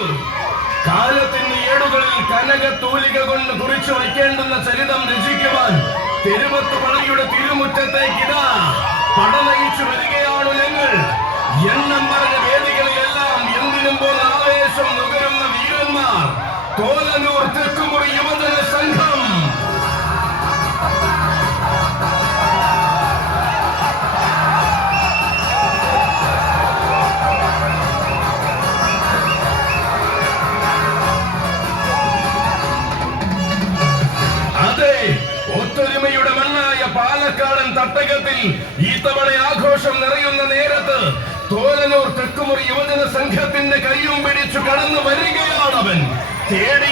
വരുന്നു. കാലത്തിന്റെ ഏടുകളിൽ കനകത്തൂലിക കൊണ്ട് കുറിച്ചു വയ്ക്കേണ്ടുന്ന ചരിതം രചിക്കുവാൻ തെരുവത്ത് പള്ളിയുടെ തിരുമുറ്റത്തേക്കിതാ പടനയിച്ചു വരികയാണ് ഞങ്ങൾ. എണ്ണം പറഞ്ഞ വേദികളിലെല്ലാം എന്തിനും പോന്ന ആവേശം നുകരുന്ന വീരന്മാർ തോലനൂർ തെക്കുമുറി യുവജന സംഘം. ഒത്തൊരുമയുടെ മണ്ണായ പാലക്കാടൻ തട്ടകത്തിൽ ഈ തവണ ആഘോഷം നിറയുന്ന നേരത്ത് തോലനൂർ തെക്കുമുറി യുവജന സംഘത്തിന്റെ കൈയും പിടിച്ചു കടന്നു വരികയാണവൻ. തേടി